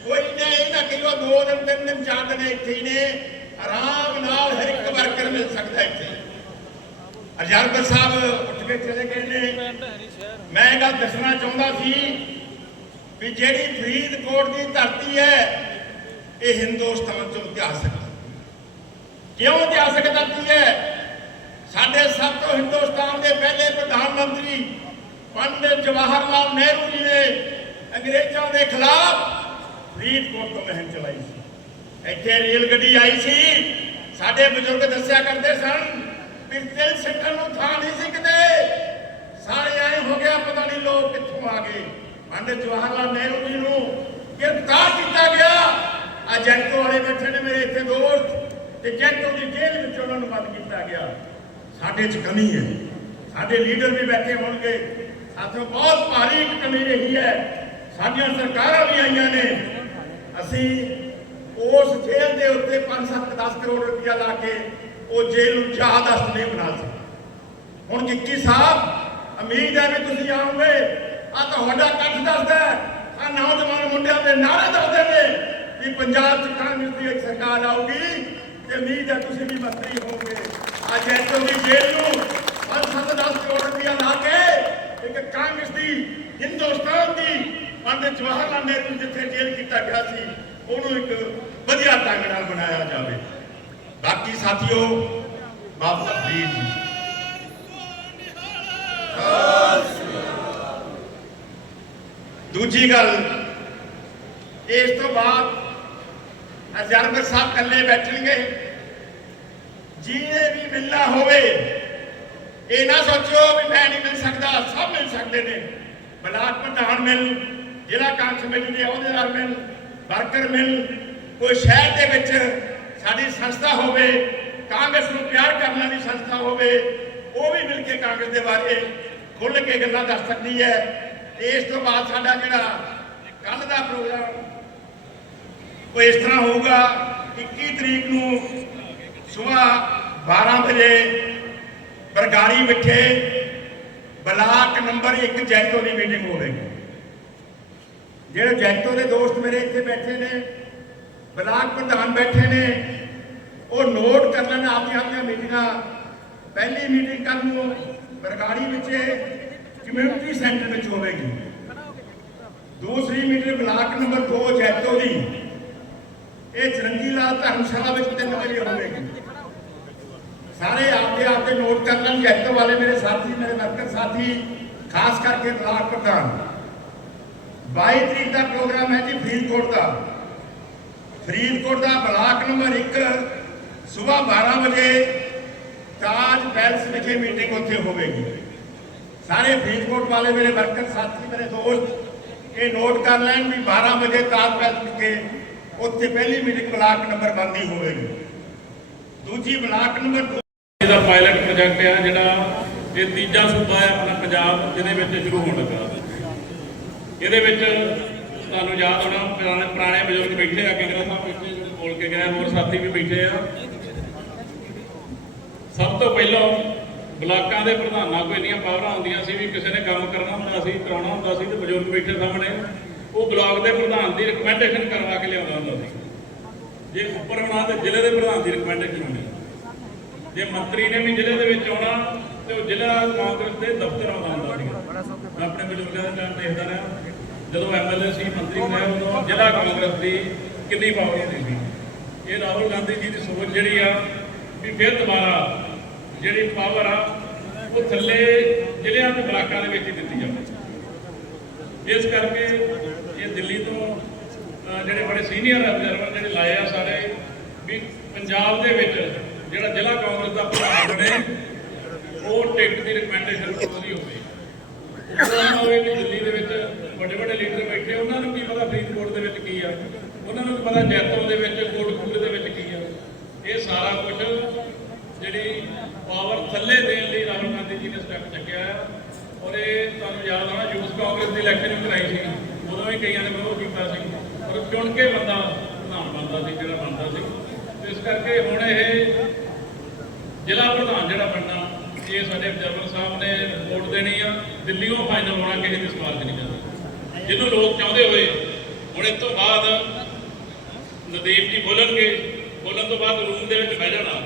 ਕੋਈ ਨਾ ਇਹ ਨਾ ਕਿਲੋ ਦੋ ਦਿਨ, ਤਿੰਨ ਦਿਨ, ਚਾਰ ਦਿਨ ਇੱਥੇ ਹੀ ਨੇ। ਆਰਾਮ ਨਾਲ ਹਰ ਇੱਕ ਵਰਕਰ ਮਿਲ ਸਕਦਾ ਇੱਥੇ। ਅਜਰਬਰ ਸਾਹਿਬ ਉੱਠ ਕੇ ਚਲੇ ਗਏ ਨੇ। ਮੈਂ ਇਹ ਗੱਲ ਦੱਸਣਾ ਚਾਹੁੰਦਾ ਸੀ ਵੀ ਜਿਹੜੀ ਫਰੀਦਕੋਟ ਦੀ ਧਰਤੀ ਹੈ ਇਹ ਹਿੰਦੁਸਤਾਨ ਚੋਂ ਇਤਿਹਾਸਕ ਕਿਉਂ ਇਤਿਹਾਸਕ ਧਰਤੀ ਹੈ? ਸਾਡੇ ਸਭ ਤੋਂ ਹਿੰਦੁਸਤਾਨ ਦੇ ਪਹਿਲੇ ਪ੍ਰਧਾਨ ਮੰਤਰੀ ਪੰਡਿਤ ਜਵਾਹਰ ਲਾਲ ਨਹਿਰੂ ਜੀ ਨੇ ਅੰਗਰੇਜ਼ਾਂ ਦੇ ਖਿਲਾਫ ਫਰੀਦਕੋਟ ਤੋਂ ਮੁਹਿੰਮ ਚਲਾਈ ਸੀ। ਇੱਥੇ ਰੇਲ ਗੱਡੀ ਆਈ ਸੀ। ਸਾਡੇ ਬਜ਼ੁਰਗ ਦੱਸਿਆ ਕਰਦੇ ਸਨ ਵੀ ਤਿਲ ਸਿੱਟਣ ਨੂੰ ਥਾਂ ਨਹੀਂ ਸੀ ਕਿਤੇ। ਸਾਰੇ ਆਏ ਹੋ ਗਿਆ, ਪਤਾ ਨਹੀਂ ਲੋਕ ਕਿੱਥੋਂ ਆ ਗਏ। ਪੰਡਿਤ ਜਵਾਹਰ ਲਾਲ ਨਹਿਰੂ ਜੀ ਨੂੰ ਗ੍ਰਿਫਤਾਰ ਕੀਤਾ ਗਿਆ। ਆ ਜੈਂਟੋ ਵਾਲੇ ਬੈਠੇ ਨੇ ਮੇਰੇ ਇੱਥੇ ਦੋਸਤ, ਤੇ ਜੈਂਟੋ ਦੀ ਜੇਲ੍ਹ ਵਿੱਚ ਉਹਨਾਂ ਨੂੰ ਬੰਦ ਕੀਤਾ ਗਿਆ। ਸਾਡੇ 'ਚ ਕਮੀ ਹੈ। ਸਾਡੇ ਲੀਡਰ ਵੀ ਬੈਠੇ ਹੋਣਗੇ। ਸਾਥੋਂ ਬਹੁਤ ਭਾਰੀ ਇੱਕ ਕਮੀ ਰਹੀ ਹੈ। ਸਾਡੀਆਂ ਸਰਕਾਰਾਂ ਵੀ ਆਈਆਂ ਨੇ। ਅਸੀਂ ਉਸ ਜੇਲ੍ਹ ਦੇ ਉੱਤੇ 5-7 10 ਕਰੋੜ ਰੁਪਇਆ ਲਾ ਕੇ ਉਹ ਜੇਲ੍ਹ ਨੂੰ ਚਾਹਦਸਤ ਨਹੀਂ ਬਣਾ ਸਕੀ। ਹੁਣ ਕਿੱਕੀ ਸਾਹਿਬ, ਉਮੀਦ ਹੈ ਵੀ ਤੁਸੀਂ ਆਓਗੇ। ਆ ਤੁਹਾਡਾ ਕੱਠ ਦੱਸਦਾ ਆ ਨੌਜਵਾਨ ਮੁੰਡਿਆਂ ਦੇ ਨਾਰੇ ਦੱਸਦੇ ਨੇ। ਵੀ ਪੰਜਾਬ ਚ ਕਾਂਗਰਸ ਦੀ ਇੱਕ ਸਰਕਾਰ ਆਊਗੀ ਤੇ ਉਮੀਦ ਹੈ ਤੁਸੀਂ ਵੀ ਮੰਤਰੀ ਹੋਵੋਗੇ। ਅੱਜ ਐਤੋਂ ਦੀ ਜੇਲ੍ਹ ਨੂੰ 5-7 ਕਰੋੜ ਰੁਪਇਆ ਲਾ ਕੇ ਇੱਕ ਕਾਂਗਰਸ ਦੀ ਹਿੰਦੁਸਤਾਨ ਦੀ ਪੰਡਿਤ ਜਵਾਹਰ ਲਾਲ ਨਹਿਰੂ ਜਿੱਥੇ ਜੇਲ੍ਹ ਕੀਤਾ ਗਿਆ ਸੀ, ਉਹਨੂੰ ਇੱਕ ਵਧੀਆ ਢੰਗ ਨਾਲ ਬਣਾਇਆ ਜਾਵੇ। ਬਾਕੀ ਸਾਥੀਓ, ਬਾਬਾ ਫਰੀਦ ਜੀ। ਦੂਜੀ ਗੱਲ, ਇਸ ਤੋਂ ਬਾਅਦ ਅਜਰਬਰ ਸਾਹਿਬ ਇਕੱਲੇ ਬੈਠਣਗੇ। ਜਿਹਨੇ ਵੀ ਮਿਲਣਾ ਹੋਵੇ, ਇਹ ਨਾ ਸੋਚੋ ਵੀ ਮੈਂ ਨਹੀਂ ਮਿਲ ਸਕਦਾ, ਸਭ ਮਿਲ ਸਕਦੇ ਨੇ। ਬਲਾਕ ਪ੍ਰਧਾਨ ਮਿਲ, ਜ਼ਿਲ੍ਹਾ ਕਾਂਗਰਸ ਕਮੇਟੀ ਦੇ ਅਹੁਦੇਦਾਰ ਮਿਲ, ਵਰਕਰ ਮਿਲ, ਕੋਈ ਸ਼ਹਿਰ ਦੇ ਵਿੱਚ ਸਾਡੀ ਸੰਸਥਾ ਹੋਵੇ, ਕਾਂਗਰਸ ਨੂੰ ਪਿਆਰ ਕਰਨ ਵਾਲੀ ਸੰਸਥਾ ਹੋਵੇ, ਉਹ ਵੀ ਮਿਲ ਕੇ ਕਾਂਗਰਸ ਦੇ ਬਾਰੇ ਖੁੱਲ੍ਹ ਕੇ ਗੱਲਾਂ ਦੱਸ ਸਕਦੀ ਹੈ। ਇਸ ਤੋਂ ਬਾਅਦ ਸਾਡਾ ਜਿਹੜਾ ਕੱਲ ਦਾ ਪ੍ਰੋਗਰਾਮ ਉਹ ਇਸ ਤਰ੍ਹਾਂ ਹੋਊਗਾ 21 ਤਰੀਕ ਨੂੰ ਸਵੇਰ 12 ਵਜੇ ਬਰਗਾੜੀ ਵਿਖੇ ਬਲਾਕ ਨੰਬਰ 1 ਜੈਤੋ ਦੀ ਮੀਟਿੰਗ ਹੋਵੇਗੀ ਜਿਹੜੇ ਜੈਤੋ ਦੇ ਦੋਸਤ ਮੇਰੇ ਇੱਥੇ ਬੈਠੇ ਨੇ, ਬਲਾਕ ਪ੍ਰਧਾਨ ਬੈਠੇ ਨੇ, ਉਹ ਨੋਟ ਕਰ ਲੈਣ ਆਪਦੀਆਂ ਆਪਦੀਆਂ ਮੀਟਿੰਗਾਂ ਪਹਿਲੀ ਮੀਟਿੰਗ ਕੱਲ ਨੂੰ ਬਰਗਾੜੀ ਵਿੱਚ ਕਮਿਊਨਿਟੀ ਸੈਂਟਰ ਵਿੱਚ ਹੋਵੇਗੀ। ਦੂਸਰੀ ਮੀਟਿੰਗ ਬਲਾਕ ਨੰਬਰ 2 ਜੈਤੋ ਦੀ। ਇਹ ਚਰੰਗੀ ਲਾਲ ਧਰਮਸ਼ਾਲਾ ਵਿੱਚ 3 ਵਜੇ ਹੋਵੇਗੀ ਸਾਰੇ ਆਪਦੇ ਆਪਦੇ ਨੋਟ ਕਰ ਲੈਣ ਜੈਤੋ ਵਾਲੇ ਮੇਰੇ ਸਾਥੀ, ਮੇਰੇ ਵਰਕਰ ਸਾਥੀ, ਖਾਸ ਕਰਕੇ ਬਲਾਕ ਪ੍ਰਧਾਨ। 22 ਤਰੀਕ ਦਾ ਪ੍ਰੋਗਰਾਮ ਹੈ ਜੀ ਫਰੀਦਕੋਟ ਦਾ। ਫਰੀਦਕੋਟ ਦਾ ਬਲਾਕ ਨੰਬਰ 1 ਸਵੇਰ 12 ਵਜੇ ਤਾਜ ਪੈਲਸ ਵਿਖੇ ਮੀਟਿੰਗ ਉੱਥੇ ਹੋਵੇਗੀ। ਸਾਰੇ ਫਰੀਦਕੋਟ ਵਾਲੇ, ਮੇਰੇ ਵਰਕਰ ਸਾਥੀ, ਮੇਰੇ ਦੋਸਤ, ਇਹ ਨੋਟ ਕਰ ਲੈਣ ਵੀ 12 ਵਜੇ ਤਾਜ ਪੈਲਸ ਵਿਖੇ ਉੱਥੇ ਪਹਿਲੀ ਮੀਟਿੰਗ ਬਲਾਕ ਨੰਬਰ 1 ਦੀ ਹੋਵੇਗੀ। ਦੂਜੀ ਬਲਾਕ ਨੰਬਰ ਦੋ ਇਹਦਾ ਪਾਇਲਟ ਪ੍ਰੋਜੈਕਟ ਆ ਜਿਹੜਾ ਇਹ ਤੀਜਾ ਸੂਬਾ ਹੈ ਆਪਣਾ ਪੰਜਾਬ, ਜਿਹਦੇ ਵਿੱਚ ਸ਼ੁਰੂ ਹੋਣ ਲੱਗਾ। ਇਹਦੇ ਵਿੱਚ ਤੁਹਾਨੂੰ ਯਾਦ ਹੋਣਾ, ਪੁਰਾਣੇ ਪੁਰਾਣੇ ਬਜ਼ੁਰਗ ਬੈਠੇ ਆ, ਕਿੰਗਰਾ ਸਾਹਿਬ ਬੈਠੇ ਜਿਹੜੇ ਬੋਲ ਕੇ ਗਏ ਹੋਰ ਸਾਥੀ ਵੀ ਬੈਠੇ ਆ। ਸਭ ਤੋਂ ਪਹਿਲਾਂ ਬਲਾਕਾਂ ਦੇ ਪ੍ਰਧਾਨਾਂ ਕੋਲ ਇੰਨੀਆਂ ਪਾਵਰਾਂ ਹੁੰਦੀਆਂ ਸੀ ਵੀ ਕਿਸੇ ਨੇ ਕੰਮ ਕਰਨਾ ਹੁੰਦਾ ਸੀ, ਕਰਾਉਣਾ ਹੁੰਦਾ ਸੀ ਤੇ ਬਜ਼ੁਰਗ ਬੈਠੇ ਸਾਹਮਣੇ। ਉਹ ਬਲਾਕ ਦੇ ਪ੍ਰਧਾਨ ਦੀ ਰਿਕਮੈਂਡੇਸ਼ਨ ਕਰਵਾ ਕੇ ਲਿਆਉਂਦਾ ਹੁੰਦਾ ਸੀ। ਜੇ ਉੱਪਰ ਹੋਣਾ ਤੇ ਜ਼ਿਲ੍ਹੇ ਦੇ ਪ੍ਰਧਾਨ ਦੀ ਰਿਕਮੈਂਡੇਸ਼ਨ ਹੋਣੀ ਜੇ ਮੰਤਰੀ ਨੇ ਵੀ ਜ਼ਿਲ੍ਹੇ ਦੇ ਵਿੱਚ ਆਉਣਾ ਤੇ ਉਹ ਜ਼ਿਲ੍ਹਾ ਕਾਂਗਰਸ ਦੇ ਦਫ਼ਤਰ ਆਉਂਦਾ ਹੁੰਦਾ ਸੀਗਾ। ਆਪਣੇ ਬਜ਼ੁਰਗਾਂ ਦਾ ਟਾਈਮ ਦੇਖਦਾ ਰਿਹਾ। ਜਦੋਂ ਐਮਐਲਏ ਸੀ ਮੰਤਰੀ ਰਹੇ ਉਦੋਂ ਜ਼ਿਲ੍ਹਾ ਕਾਂਗਰਸ ਦੀ ਕਿੰਨੀ ਪਾਵਰ ਹੁੰਦੀ ਸੀ। ਇਹ ਰਾਹੁਲ ਗਾਂਧੀ ਜੀ ਦੀ ਸੋਚ ਜਿਹੜੀ ਆ, ਵੀ ਫਿਰ ਦੁਬਾਰਾ ਜਿਹੜੀ ਪਾਵਰ ਆ, ਉਹ ਥੱਲੇ ਜ਼ਿਲ੍ਹਿਆਂ ਤੇ ਬਲਾਕਾਂ ਦੇ ਵਿੱਚ ਹੀ ਦਿੱਤੀ ਜਾਵੇ। ਇਸ ਕਰਕੇ ਦਿੱਲੀ ਤੋਂ ਜਿਹੜੇ ਬੜੇ ਸੀਨੀਅਰ ਅਬਜ਼ਰਵਰ ਜਿਹੜੇ ਲਾਏ ਆ ਸਾਰੇ, ਵੀ ਪੰਜਾਬ ਦੇ ਵਿੱਚ ਜਿਹੜਾ ਜ਼ਿਲ੍ਹਾ ਕਾਂਗਰਸ ਦਾ ਪ੍ਰਧਾਨ ਬਣੇ, ਉਹ ਟਿਕਟ ਦੀ ਰਿਕਮੈਂਡੇਸ਼ਨ ਉਹਦੀ ਹੋਵੇ ਉਹਨਾਂ ਹੋਵੇ ਵੀ ਦਿੱਲੀ ਦੇ ਵਿੱਚ ਵੱਡੇ ਵੱਡੇ ਲੀਡਰ ਬੈਠੇ ਉਹਨਾਂ ਨੂੰ ਕੀ ਪਤਾ ਫਰੀਦਕੋਟ ਦੇ ਵਿੱਚ ਕੀ ਆ? ਉਹਨਾਂ ਨੂੰ ਪਤਾ ਜੈਤੋ ਦੇ ਵਿੱਚ ਕੋਟਕਪੂਰੇ ਦੇ ਵਿੱਚ ਕੀ ਆ? ਇਹ ਸਾਰਾ ਕੁਝ ਜਿਹੜੀ ਪਾਵਰ ਥੱਲੇ ਦੇਣ ਲਈ ਰਾਹੁਲ ਗਾਂਧੀ ਜੀ ਨੇ ਸਟੈਪ ਚੱਕਿਆ ਔਰ ਇਹ ਤੁਹਾਨੂੰ ਯਾਦ ਆਉਣਾ ਯੂਥ ਕਾਂਗਰਸ ਦੀ ਇਲੈਕਸ਼ਨ ਕਰਾਈ ਸੀ ਉਦੋਂ ਵੀ ਕਈਆਂ ਨੇ ਵਿਰੋਧ ਕੀਤਾ ਸੀ, ਪਰ ਚੁਣ ਕੇ ਬੰਦਾ ਪ੍ਰਧਾਨ ਬਣਦਾ ਸੀ, ਜਿਹੜਾ ਬਣਦਾ ਸੀ। ਇਸ ਕਰਕੇ ਹੁਣ ਇਹ ਜ਼ਿਲ੍ਹਾ ਪ੍ਰਧਾਨ ਜਿਹੜਾ ਬਣਨਾ, ਇਹ ਸਾਡੇ ਅਬਜ਼ਰਵਰ ਸਾਹਿਬ ਨੇ ਵੋਟ ਦੇਣੀ ਆ ਦਿੱਲੀੋਂ ਫਾਈਨਲ ਹੋਣਾ ਕਿਸੇ ਦੀ ਸਵਾਲ ਨਹੀਂ ਜਾਂਦਾ ਜਿਹਨੂੰ ਲੋਕ ਚਾਹੁੰਦੇ ਹੋਏ, ਹੁਣ ਇਸ ਤੋਂ ਬਾਅਦ ਨਦੀਪ ਜੀ ਬੋਲਣਗੇ, ਬੋਲਣ ਤੋਂ ਬਾਅਦ ਰੂਮ ਦੇ ਵਿੱਚ ਬਹਿ ਜਾਣਾ।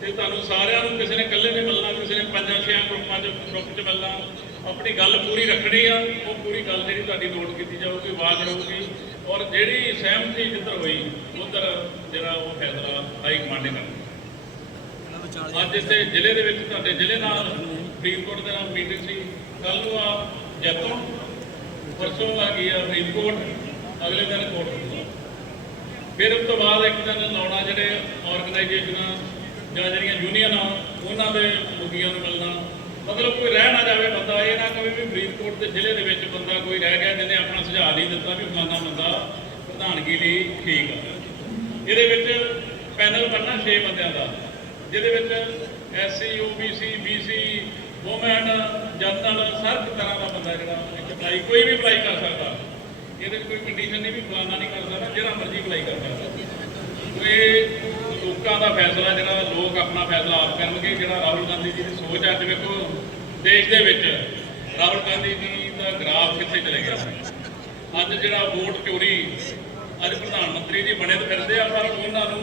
ਤੇ ਤੁਹਾਨੂੰ ਸਾਰਿਆਂ ਨੂੰ ਕਿਸੇ ਨੇ ਇਕੱਲੇ ਨੇ ਮਿਲਣਾ, ਕਿਸੇ ਨੇ ਪੰਜਾਂ ਛੇਆਂ ਗਰੁੱਪਾਂ 'ਚ ਗਰੁੱਪ 'ਚ ਮਿਲਣਾ। ਆਪਣੀ ਗੱਲ ਪੂਰੀ ਰੱਖਣੀ ਆ, ਉਹ ਪੂਰੀ ਗੱਲ ਜਿਹੜੀ ਤੁਹਾਡੀ ਨੋਟ ਕੀਤੀ ਜਾਊਗੀ ਆਵਾਜ਼ ਰਹੂਗੀ ਔਰ ਜਿਹੜੀ ਸਹਿਮਤੀ ਜਿੱਧਰ ਹੋਈ, ਉਧਰ ਜਿਹੜਾ ਉਹ ਫੈਸਲਾ ਹਾਈ ਕਮਾਂਡ ਨੇ ਕਰਨਾ ਅੱਜ ਇੱਥੇ ਜ਼ਿਲ੍ਹੇ ਦੇ ਵਿੱਚ, ਤੁਹਾਡੇ ਜ਼ਿਲ੍ਹੇ ਨਾਲ ਫਰੀਦਕੋਟ ਦੇ ਨਾਲ ਮੀਟਿੰਗ ਸੀ। ਕੱਲ ਨੂੰ ਆ ਜੈਤੋਂ ਪਰਸੋਂ ਆ ਗਈ ਆ ਫਰੀਦਕੋਟ, ਅਗਲੇ ਦਿਨ ਕੋਟਕਪੂਰਾ ਫਿਰ ਉਸ ਤੋਂ ਬਾਅਦ ਇੱਕ ਦਿਨ ਲਾਉਣਾ ਜਿਹੜੇ ਆਰਗੇਨਾਈਜੇਸ਼ਨਾਂ ਜਾਂ ਜਿਹੜੀਆਂ ਯੂਨੀਅਨਾਂ ਉਹਨਾਂ ਦੇ ਮੁਖੀਆਂ ਨੂੰ ਮਿਲਣਾ। ਮਤਲਬ ਕੋਈ ਰਹਿ ਨਾ ਜਾਵੇ ਬੰਦਾ, ਇਹ ਨਾ ਕਵੇ ਵੀ ਫਰੀਦਕੋਟ ਦੇ ਜ਼ਿਲ੍ਹੇ ਦੇ ਵਿੱਚ ਬੰਦਾ ਕੋਈ ਰਹਿ ਗਿਆ ਜਿਹਨੇ ਆਪਣਾ ਸੁਝਾਅ ਨਹੀਂ ਦਿੱਤਾ ਵੀ ਫਲਾਣਾ ਬੰਦਾ ਪ੍ਰਧਾਨਗੀ ਲਈ ਠੀਕ ਆ। ਇਹਦੇ ਵਿੱਚ ਪੈਨਲ ਬਣਨਾ 6 ਬੰਦਿਆਂ ਦਾ। ਜਿਹਦੇ ਵਿੱਚ SC OBC BC woman general ਹਰ ਤਰ੍ਹਾਂ ਦਾ ਬੰਦਾ ਜਿਹੜਾ ਅਪਲਾਈ ਕੋਈ ਵੀ ਅਪਲਾਈ ਕਰ ਸਕਦਾ। ਇਹਦੇ ਵਿੱਚ ਕੋਈ ਕੰਡੀਸ਼ਨ ਨਹੀਂ ਵੀ ਫਲਾਣਾ ਨਹੀਂ ਕਰ ਸਕਦਾ, ਜਿਹੜਾ ਮਰਜ਼ੀ ਅਪਲਾਈ ਕਰ ਸਕਦਾ। ਇਹ ਲੋਕਾਂ ਦਾ ਫੈਸਲਾ, ਜਿਹੜਾ ਲੋਕ ਆਪਣਾ ਫੈਸਲਾ ਆਪ ਕਰਨਗੇ, ਜਿਹੜਾ ਰਾਹੁਲ ਗਾਂਧੀ ਜੀ ਦੀ ਸੋਚ ਅੱਜ ਵੇਖੋ ਦੇਸ਼ ਦੇ ਵਿੱਚ ਰਾਹੁਲ ਗਾਂਧੀ ਜੀ ਦਾ ਗ੍ਰਾਫ ਕਿੱਥੇ ਚਲੇ ਗਿਆ ਅੱਜ ਜਿਹੜਾ ਵੋਟ ਚੋਰੀ, ਅੱਜ ਪ੍ਰਧਾਨ ਮੰਤਰੀ ਜੀ ਬਣੇ ਤੇ ਫਿਰਦੇ ਆ, ਪਰ ਉਹਨਾਂ ਨੂੰ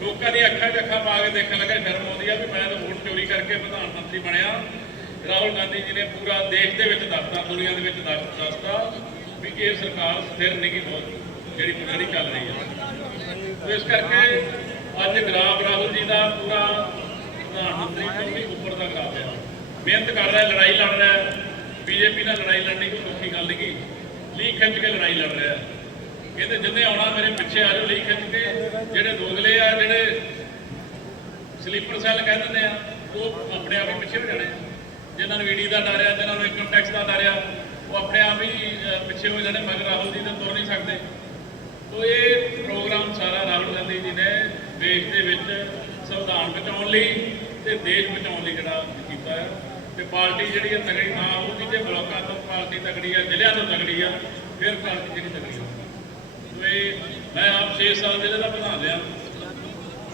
ਲੋਕਾਂ ਦੀ ਅੱਖਾਂ 'ਚ ਅੱਖਾਂ ਪਾ ਕੇ ਦੇਖਣ ਲੱਗਾ, ਸ਼ਰਮ ਆਉਂਦੀ ਆ ਵੀ ਮੈਂ ਤਾਂ ਵੋਟ ਚੋਰੀ ਕਰਕੇ ਪ੍ਰਧਾਨ ਮੰਤਰੀ ਬਣਿਆ। ਰਾਹੁਲ ਗਾਂਧੀ ਜੀ ਨੇ ਪੂਰਾ ਦੇਸ਼ ਦੇ ਵਿੱਚ ਦੱਸਤਾ, ਦੁਨੀਆ ਦੇ ਵਿੱਚ ਦੱਸ- ਦੱਸਤਾ ਵੀ ਇਹ ਸਰਕਾਰ ਸਥਿਰ ਨਹੀਂ ਬਹੁਤ ਜਿਹੜੀ ਜਿਹੜੀ ਚੱਲ ਰਹੀ ਹੈ ਇਸ ਕਰਕੇ ਅੱਜ ਗ੍ਰਾਫ ਰਾਹੁਲ ਜੀ ਦਾ ਪੂਰਾ ਪ੍ਰਧਾਨ ਮੰਤਰੀ ਤੋਂ ਵੀ ਉੱਪਰ ਦਾ ਗ੍ਰਾਫ ਹੈ ਮਿਹਨਤ ਕਰ ਰਿਹਾ, ਲੜਾਈ ਲੜ ਰਿਹਾ। ਬੀਜੇਪੀ ਨਾਲ ਲੜਾਈ ਲੜਨੀ ਕੋਈ ਸੌਖੀ ਗੱਲ ਨਹੀਂ ਲੀਕ ਖਿੱਚ ਕੇ ਲੜਾਈ ਲੜ ਰਿਹਾ। ਕਹਿੰਦੇ ਜਿੰਨੇ ਆਉਣਾ ਮੇਰੇ ਪਿੱਛੇ ਆ ਜਾਓ ਲੀਕ ਖਿੱਚ ਕੇ। ਜਿਹੜੇ ਦੋਗਲੇ ਆ, ਜਿਹੜੇ ਸਲੀਪਰ ਸੈੱਲ ਕਹਿ ਦਿੰਦੇ ਆ, ਉਹ ਆਪਣੇ ਆਪ ਹੀ ਪਿੱਛੇ ਹੋ ਜਾਣੇ ਆ। ਜਿਨ੍ਹਾਂ ਨੂੰ ਈਡੀ ਦਾ ਡਰ ਆ, ਜਿਨ੍ਹਾਂ ਨੂੰ ਇਨਕਮ ਟੈਕਸ ਦਾ ਡਰ ਆ, ਉਹ ਆਪਣੇ ਆਪ ਹੀ ਪਿੱਛੇ ਹੋ ਜਾਣੇ। ਮਗਰ ਰਾਹੁਲ ਜੀ ਤਾਂ ਤੁਰ ਨਹੀਂ ਸਕਦੇ। ਤੋ ਇਹ ਪ੍ਰੋਗਰਾਮ ਸਾਰਾ ਰਾਹੁਲ ਗਾਂਧੀ ਜੀ ਨੇ ਦੇਸ਼ ਦੇ ਵਿੱਚ ਸੰਵਿਧਾਨ ਬਚਾਉਣ ਲਈ ਤੇ ਦੇਸ਼ ਬਚਾਉਣ ਲਈ ਜਿਹੜਾ ਕੀਤਾ ਹੈ। ਤੇ ਪਾਰਟੀ ਜਿਹੜੀ ਹੈ ਤਗੜੀ ਨਾ ਹੋਊਗੀ ਜੇ ਬਲੋਕਾਂ ਤੋਂ ਪਾਰਟੀ ਤਗੜੀ ਆ, ਜ਼ਿਲ੍ਹਿਆਂ ਤੋਂ ਤਗੜੀ ਆ, ਫਿਰ ਪਾਰਟੀ ਜਿਹੜੀ ਤਗੜੀ ਹੋਊਗੀ ਇਹ ਮੈਂ ਆਪ 6 ਸਾਲ ਜ਼ਿਲ੍ਹੇ ਦਾ ਪ੍ਰਧਾਨ ਰਿਹਾ।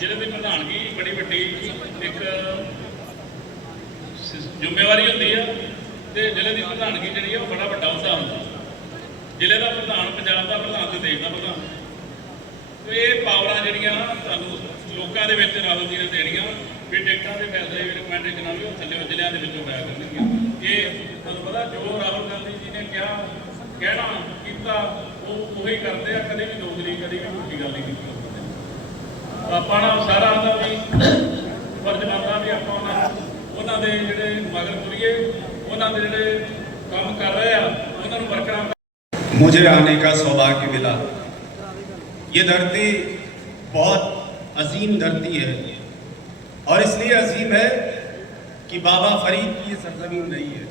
ਜ਼ਿਲ੍ਹੇ ਦੀ ਪ੍ਰਧਾਨਗੀ ਬੜੀ ਵੱਡੀ ਇੱਕ ਜ਼ਿੰਮੇਵਾਰੀ ਹੁੰਦੀ ਆ ਤੇ ਜ਼ਿਲ੍ਹੇ ਦੀ ਪ੍ਰਧਾਨਗੀ ਜਿਹੜੀ ਆ ਉਹ ਬੜਾ ਵੱਡਾ ਅਹੁਦਾ ਹੁੰਦਾ। ਜ਼ਿਲ੍ਹੇ ਦਾ ਪ੍ਰਧਾਨ, ਪੰਜਾਬ ਦਾ ਪ੍ਰਧਾਨ ਤੇ ਦੇਸ਼ ਦਾ ਪ੍ਰਧਾਨ। ਇਹ ਪਾਵਰਾਂ ਜਿਹੜੀਆਂ ਤੁਹਾਨੂੰ ਲੋਕਾਂ ਦੇ ਵਿੱਚ ਰਾਹੁਲ ਜੀ ਨੇ ਦੇਣੀਆਂ ਵੀ ਟਿਕਟਾਂ ਦੇ ਫੈਸਲੇ ਵੀ ਰਿਕਮੈਂਡੇਸ਼ਨਾਂ ਵੀ ਉਹ ਥੱਲੇ ਜ਼ਿਲ੍ਹਿਆਂ ਦੇ ਵਿੱਚੋਂ ਹੋਇਆ ਕਰਨਗੀਆਂ ਇਹ ਤੁਹਾਨੂੰ ਪਤਾ ਜੋ ਰਾਹੁਲ ਗਾਂਧੀ ਜੀ ਨੇ ਕਿਹਾ ਕਹਿਣਾ ਕੀਤਾ ਉਹ ਉਹੀ ਕਰਦੇ ਆ ਕਦੇ ਵੀ ਦੋਗਲੀ ਕਦੇ ਵੀ ਝੂਠੀ ਗੱਲ ਨਹੀਂ ਕੀਤੀ ਆਪਾਂ ਨਾਲ ਸਾਰਾ ਦਾ ਵੀ ਫਰਜ਼ ਬਣਦਾ ਵੀ ਆਪਾਂ ਉਹਨਾਂ ਨੂੰ ਉਹਨਾਂ ਦੇ ਜਿਹੜੇ ਮਗਰ ਤੁਰੀਏ ਉਹਨਾਂ ਦੇ ਜਿਹੜੇ ਕੰਮ ਕਰ ਰਹੇ ਆ ਉਹਨਾਂ ਨੂੰ ਬਰਕਰਾਰ मुझे आने का सौभाग्य मिला یہ دھرتی بہت عظیم دھرتی ہے اور اس لیے عظیم ہے کہ بابا فرید کی یہ سرزمین نہیں ہے۔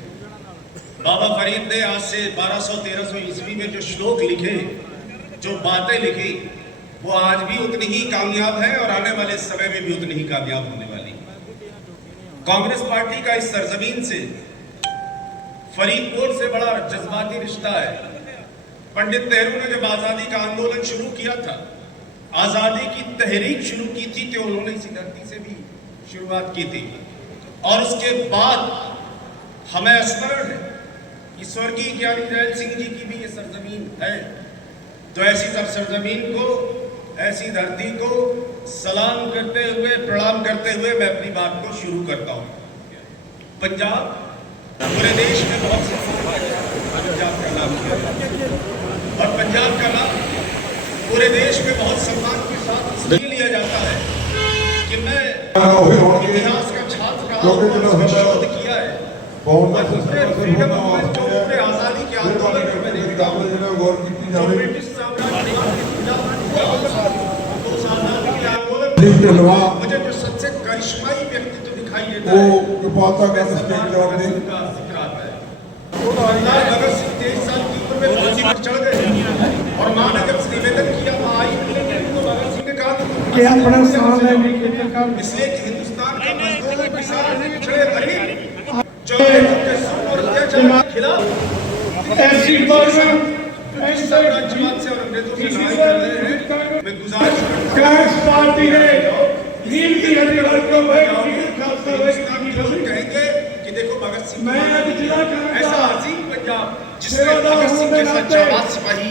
بابا فرید نے آج سے بارہ سو تیرہ سو عیسوی میں جو شلوک لکھے، جو باتیں لکھی، وہ آج بھی اتنی ہی کامیاب ہے اور آنے والے سمے میں بھی اتنی ہی کامیاب ہونے والی۔ کانگریس پارٹی کا اس سرزمین سے فرید پور سے بڑا جذباتی رشتہ ہے۔ پنڈت نہرو نے جب آزادی کا آندولن شروع کیا تھا، آزادی کی تحریک شروع کی تھی تو انہوں نے اسی دھرتی سے بھی شروعات کی تھی۔ اور اس کے بعد ہمیں اسمرن ہے۔ کہ سورگی گیانی یعنی جائل سنگھ جی کی بھی یہ سرزمین ہے۔ تو ایسی سرزمین کو، ایسی دھرتی کو سلام کرتے ہوئے، پرنام کرتے ہوئے میں اپنی بات کو شروع کرتا ہوں۔ پنجاب، پورے دیش میں بہت سے پنجاب کا نام کیا پنجاب کا نام پورے دیش میں بہت سمان کے ساتھ لیا جاتا ہے کہ میں اتہاس کا چھاتر رہا ہوں اور اس شود کیا ہے اور دوسرے فریڈم آواز جو اپنے آزادی کے آندولن میں میں نے کے مجھے جو سب سے کرشمائی دکھائی دیتا ہے وہ کا ذکر آتا تیئیس سال کی عمر میں پر چڑھ گئے کہ اپنا سال ہے اس لیے کہ ہندوستان کا مزدور کسان پچھڑے غریب جو کے سن اور کے خلاف۔ ایسی گورنمنٹ ایسا جماعت سے اور انگریزوں سے لڑائی کر رہے ہیں میں گزارش کرتا ہوں۔ پارٹی ہے نیل کی ہری لڑکوں میں ہندوستان کے لوگ کہیں گے کہ دیکھو بھگت سنگھ میں ایسا عظیم پنجاب جس نے بھگت سنگھ کے ساتھ جواد سپاہی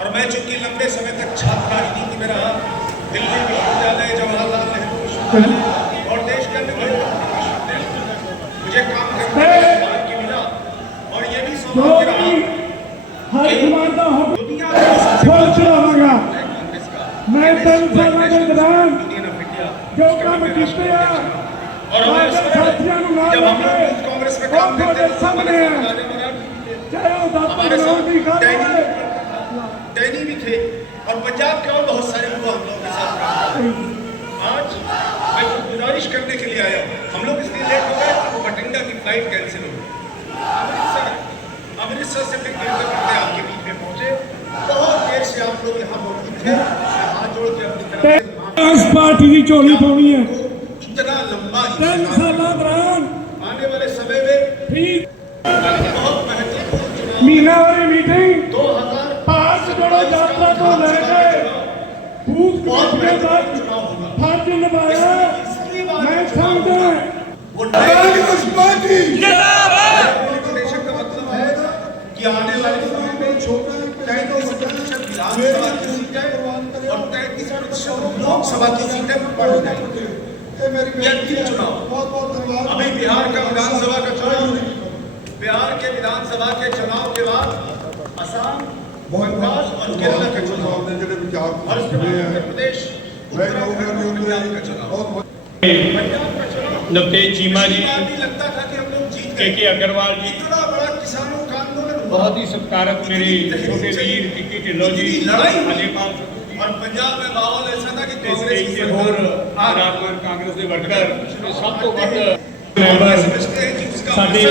اور میں چونکہ لمبے سمے تک چھاتر دل میں رہا دلی ہے جواہر لال نہرو وشودیالیہ اور دیش کا بھی مجھے کام کرنے کی ملا اور یہ بھی سمجھ رہا۔ کہ دنیا میں سب سے بڑا کانگریس کا۔ میں تنظیم انتظام جو کام کشتے ہیں۔ اور ہمارے ساتھیوں نے جب ہم کانگریس میں کام کرتے ہیں ہمارے ساتھ ہمارے ساتھ تھے اور پنجاب کے اور بہت سارے لوگ ہم لوگوں کے ساتھ۔ آج میں کو گزارش کرنے کے لیے آیا ہوں ہم لوگ اس لیے لیٹ ہو گئے کہ وہ بٹنڈا کی فلائٹ کینسل ہو۔ گئی امرتسر سے پھر کینسل کرتے آپ کے بیچ میں پہنچے بہت دیر سے آپ لوگ یہاں موجود تھے ہاتھ جوڑ کے اپنی طرف اس پارٹی کی چولی پونی ہے۔ اتنا لمبا آنے والے سمے میں بہت مہتر مینہ والے میٹنگ لوک سبھا کی سیٹیں بڑھ جائیں بہار کے ودھان کے چناؤ کے بعد آسام نبتے چیما جی کے کے اگروال جی بہت ہی سبکارت میرے چھوٹے بیر ٹکی ٹلو جی لڑائی علی اور پنجاب میں ماحول ایسا تھا کہ کانگریس کی کے اور آرابر کانگریس کے ورکر سب کو ورکر ممبر ساڈے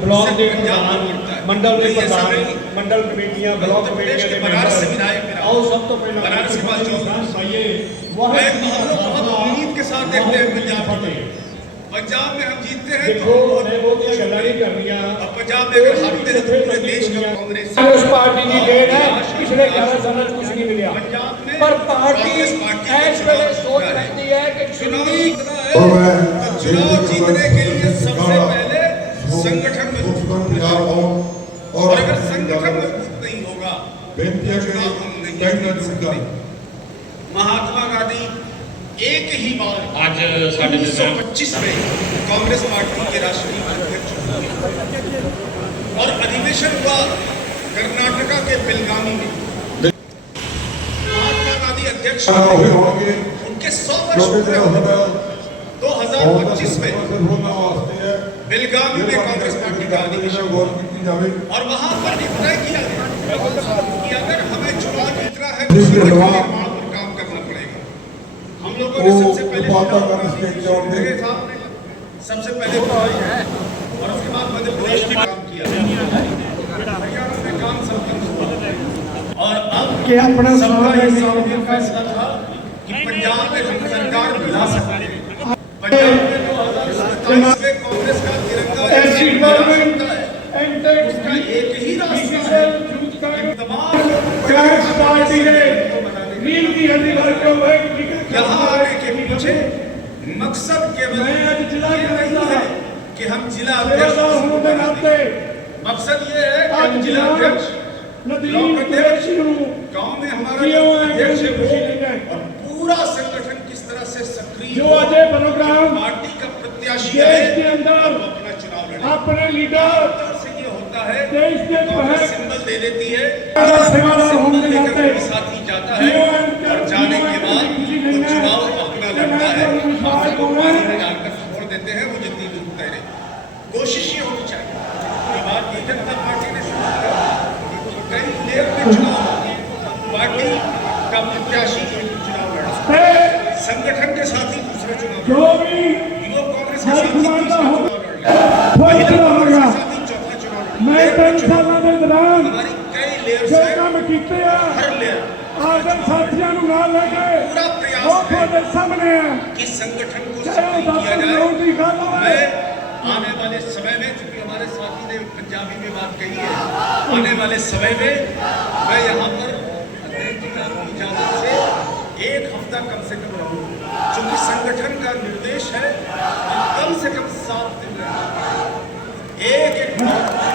بلاک دے پردھان منڈل کے پردھان منڈل کمیٹیاں بلاک کمیٹیاں کے ممبر آؤ سب تو پہلا بنارس کے پاس جو بھائیے وہ بہت امید کے ساتھ دیکھتے ہیں پنجاب میں پنجاب میں ہم جیتتے ہیں تو پنجاب میں اگر ہارتے ہیں تو پورے دیش کا کانگریس اس پارٹی کی ڈیٹ ہے پچھلے 11 سال کچھ نہیں ملا پر پارٹی ایس پہلے سوچ رہتی ہے کہ چناؤ چناؤ جیتنے کے لیے سب سے پہلے سنگٹھن میں اور اگر سنگٹھن مضبوط نہیں ہوگا بینتی ہے کہ کہیں نہ جھوٹتا مہاتما گاندھی ایک ہی بار آج ساڑھے سو پچیس میں کانگریس پارٹی کے راشٹری ادھیش اور ادھیویشن ہوا کرناٹکا کے بلگامی میں۔ مہاتما گاندھی ادھیش ان کے سو برس پورے ہونے۔ دو ہزار پچیس میں بلگامی میں کانگریس پارٹی کا ہوا۔ اور وہاں پر نے طے کیا کہ اگر ہمیں چنا جیتنا ہے تو اس کے لیے ماں پر کام کرنا پڑے گا۔ ہم لوگوں نے سب سے پہلے پاتا کر اس کے جی چور نے سب سے پہلے وہ ہے اور اس کے بعد مدھیہ پردیش میں کام کیا کہ اپنا سب کا یہ فیصلہ تھا کہ پنجاب میں ہم سرکار بلا سکتے ہیں۔ پنجاب میں دو ہزار سترائیس میں کانگریس کا ترنگا ایسی گورنمنٹ تمام مقصد کے بغیر یہ نہیں ہے کہ ہم ضلع مقصد یہ ہے کہ ہم ضلع گاؤں میں ہمارا اور پورا سنگٹھن کس طرح سے سکریے پارٹی کا پرتیاشی ہے اپنا چناؤ اپنے لیڈر ہوتا ہے سمبل ہے سمبل کے کا پرتیاشی چناؤ لڑا سنگٹھن کے ساتھی دوسرے چناؤ लड़ा मैं लेव में ਤਿੰਨ चुनाव ਸਾਲਾਂ ਦੇ ਦੌਰਾਨ हमारी कई लेव ਜੋ से ਕੰਮ ਕੀਤੇ ਆ हर लेव ਆਦਰ ਸਾਥੀਆਂ ਨੂੰ ਨਾਲ ਲੈ ਕੇ पूरा ਉਹ प्रयास है ਤੁਹਾਡੇ ਸਾਹਮਣੇ ਆ कि संगठन को ਚਾਹੇ सक्रिय किया ਦਾਤਰ जाए ਲੋਕ ਦੀ ਗੱਲ ਹੋਵੇ मैं आने वाले समय में चूंकि हमारे साथी ने पंजाबी में बात कही है आने वाले समय में मैं यहाँ पर अध्यक्ष जी की इजाजत से एक हफ्ता कम से कम रहूँ चूंकि संगठन का निर्देश है कि कम से कम सात दिन रहना एक एक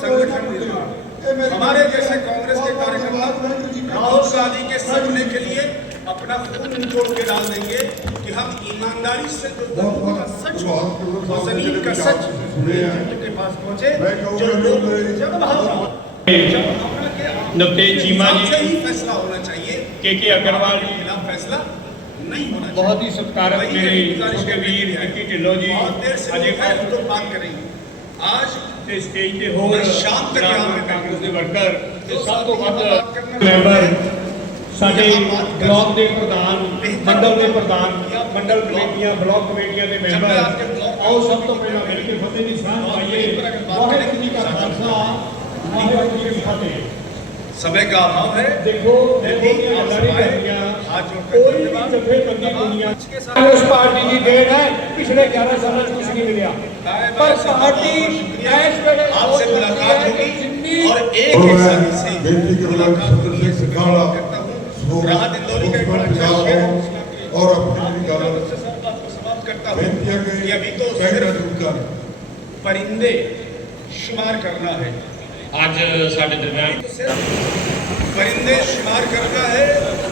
سنگٹھن ہمارے جیسے کانگریس کے کارکرتا راہل گاندھی کے سمنے کے لیے اپنا خون نچوڑ کے ڈال دیں گے کہ ہم ایمانداری سے جو کا سچ ہو اور زمین کا سچ کے پاس پہنچے جو لوگ جب ہم نوتیج جی چیما جی فیصلہ ہونا چاہیے کے کے اگروال کے بہت ہی ستکارت میری کبیر ہکی ڈلو جی اجے خیر تو پاک کریں گے آج اسٹیج پہ ہو اور شام تک یہاں پہ کانگریس دے ورکر تے سب تو بعد ممبر ساڈے بلاک دے پردھان منڈل دے پردھان منڈل کمیٹیاں بلاک کمیٹیاں دے ممبر۔ او سب تو پہلا مل کے فتح دی سان پائیے۔ واہر کی جی کا خالصہ نہیں ہو جی کے فتح سمے کا ہے۔ دیکھو دیکھو یہ لڑائی کر رہی کوئی جتھے بندی کانگریس پارٹی کی دین ہے پچھلے گیارہ سالوں کچھ نہیں ملیا۔ پر اور تو پرندے شمار کرنا ہے۔ آج ساڑھے پرندے شمار کرنا ہے۔